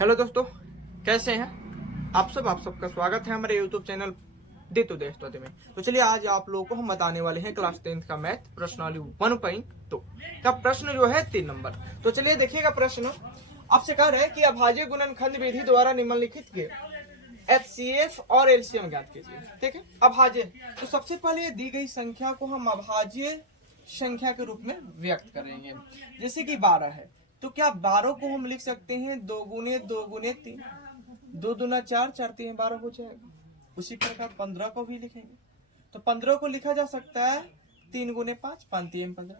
Hello दोस्तों, कैसे हैं आप सबका स्वागत है हमारे यूट्यूब चैनल दे तो दोस्तों में। तो चलिए आज आप लोगों को हम बताने वाले हैं क्लास 10th का मैथ प्रश्नावली 1.2 का प्रश्न जो है 3 नंबर। तो चलिए देखिएगा, प्रश्न आपसे कह रहे हैं कि अभाज्य गुणनखंड विधि द्वारा निम्नलिखित के HCF और LCM ज्ञात कीजिए। ठीक है, अभाज्य। तो सबसे पहले दी गई संख्या को हम अभाज्य संख्या के रूप में व्यक्त करेंगे। जैसे कि 12 है, तो क्या 12 को हम लिख सकते हैं 2 गुने 2 गुने 3, 2 दूना 4, 4 3 12 हो जाएगा। उसी प्रकार 15 को भी लिखेंगे, तो 15 को लिखा जा सकता है 3 गुने 5, 5 3 15।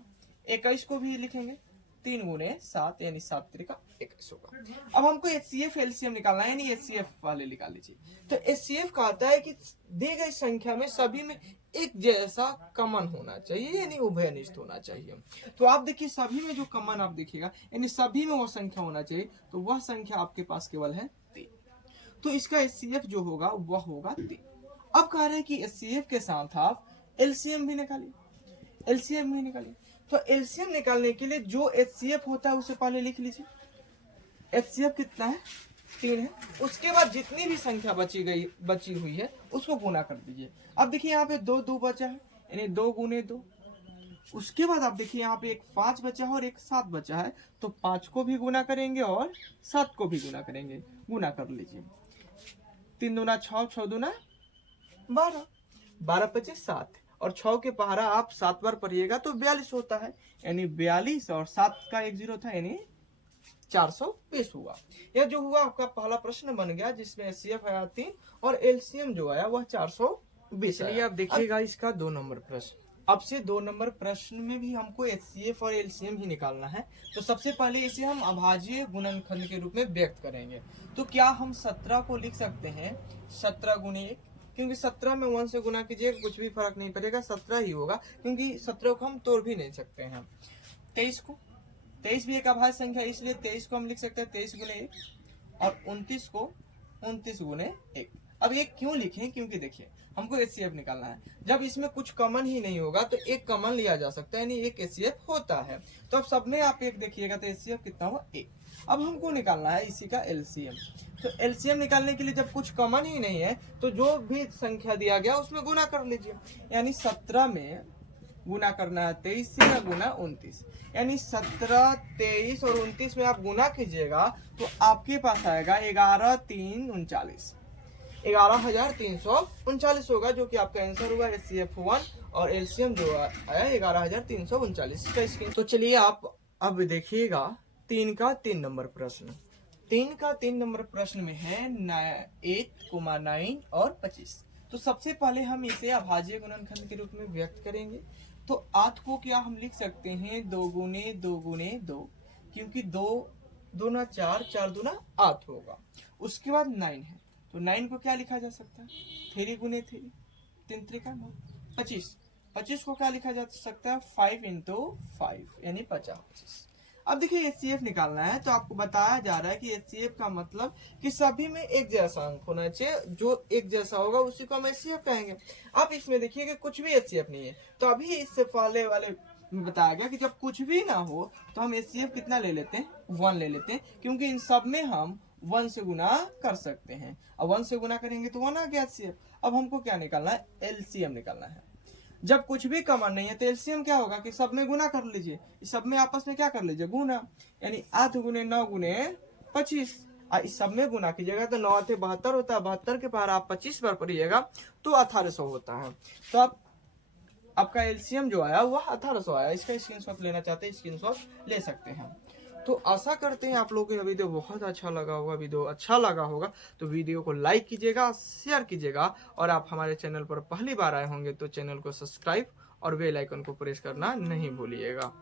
21 को भी लिखेंगे 3 गुने 7 यानी 7 त्रिका 21 होगा। अब हमको HCF LCM निकालना है, यानी HCF वाले निकाल लीजिए। तो HCF कहता है कि दी गई संख्या में सभी में एक जैसा कॉमन होना चाहिए, यानी उभयनिष्ठ होना चाहिए। तो आप देखिए सभी में जो कॉमन आप देखिएगा, यानी सभी में वो संख्या होना चाहिए, तो वह संख्या आपके पास केवल है 3। तो इसका HCF जो होगा वह होगा 3। अब कह रहे हैं कि HCF के साथ आप LCM भी निकालिए, LCM भी निकालिए। तो LCM निकालने के लिए जो HCF होता है उसे पहले लिख लीजिए। HCF कितना है? 3 है। उसके बाद जितनी भी संख्या बची हुई है उसको गुना कर दीजिए। अब देखिए यहाँ पे 2 2 बचा है, यानी 2 गुने 2। उसके बाद आप देखिए यहाँ पे एक 5 बचा है और एक 7 बचा है, तो 5 को भी गुना करेंगे और 7 को भी गुना करेंगे। गुना कर लीजिए। 3 दूना 6, 6 दूना 12, 12 25 7, और 6 के पहाड़ा आप 7 बार पढ़िएगा तो 42 होता है, यानी 42 और 7 का एक 0 था, यानी 420 हुआ। यह जो हुआ आपका पहला प्रश्न बन गया, जिसमें HCF आया 3 और LCM जो आया वह 420। चलिए आप देखिएगा इसका 2 नंबर प्रश्न। अब से 2 नंबर प्रश्न में भी हमको HCF और LCM ही निकालना है। तो सबसे पहले इसे हम अभाज्य गुणनखंड के रूप में व्यक्त करेंगे। तो क्या हम 17 को लिख सकते हैं 17 गुने 1, क्योंकि 17 में 1 से गुना कीजिएगा कुछ भी फर्क नहीं पड़ेगा, 17 ही होगा, क्योंकि 17 को हम तोड़ भी नहीं सकते हैं। 23 भी एक अभाज्य संख्या, इसलिए 23 को हम लिख सकते हैं 23 गुने 1, और 29 को 29 गुने 1। अब ये क्यों लिखें? क्योंकि देखिए हमको HCF निकालना है। जब इसमें कुछ कॉमन ही नहीं होगा तो एक कॉमन लिया जा सकता है, यानी एक HCF होता है। तो अब सब में आप एक देखिएगा तो HCF कितना हुआ? 1। अब हमको निकालना है इसी का LCM। तो LCM निकालने के लिए जब कुछ कॉमन ही नहीं है तो जो भी संख्या दिया गया उसमें गुना कर लीजिए, यानी 17 में गुना करना है 23 से, या गुना 29, यानी 17 23 और 29 में आप गुना कीजिएगा तो आपके पास आएगा 11 3 39, 11,339 होगा, जो कि आपका आंसर हुआ HCF 1 और LCM जो आया 11,339 का स्क्रीन। तो चलिए आप अब देखिएगा 3 का 3 नंबर प्रश्न। 3 का 3 नंबर प्रश्न में है 8, 9 और 25। तो सबसे पहले हम इसे अभाज्य गुणनखंड के रूप में व्यक्त करेंगे। तो 8 को क्या हम लिख सकते हैं 2 गुने 2 गुने 2, क्योंकि 2 दूना 4, 4 दूना 8 होगा। उसके बाद 9 है, तो 9 को क्या लिखा जा सकता है 3 गुने 3, 3 त्रिका 9। 25 को क्या लिखा जा सकता है 5 इंटू 5, यानी 50। अब देखिए HCF निकालना है, तो आपको बताया जा रहा है कि HCF का मतलब कि सभी में एक जैसा अंक होना चाहिए, जो एक जैसा होगा उसी को हम HCF कहेंगे। आप इसमें देखिए कि कुछ भी HCF नहीं है, तो अभी इससे पहले वाले में बताया गया कि जब कुछ भी ना हो तो हम HCF कितना ले लेते हैं 1 ले लेते हैं, क्योंकि इन सब में हम 1 से गुना कर सकते हैं। अब 1 से गुना करेंगे तो 1 आ गया HCF। अब हमको क्या निकालना है LCM निकालना है। जब कुछ भी कॉमन नहीं है तो LCM क्या होगा कि सब में गुना कर लीजिए, सब में आपस में क्या कर लीजिए गुना, यानी 8 गुने 9 गुने 25। इस सब में गुना कीजिएगा तो 9 8 72 होता है, 72 के पार आप 25 बार पढ़िएगा तो 1800 होता है। तो आपका LCM जो आया वह 1800 आया। इसका स्क्रीनशॉट लेना चाहते हैं स्क्रीनशॉट ले सकते हैं। तो आशा करते हैं आप लोगों को यह वीडियो बहुत अच्छा लगा होगा। वीडियो अच्छा लगा होगा तो वीडियो को लाइक कीजिएगा, शेयर कीजिएगा, और आप हमारे चैनल पर पहली बार आए होंगे तो चैनल को सब्सक्राइब और बेल आइकन को प्रेस करना नहीं भूलिएगा।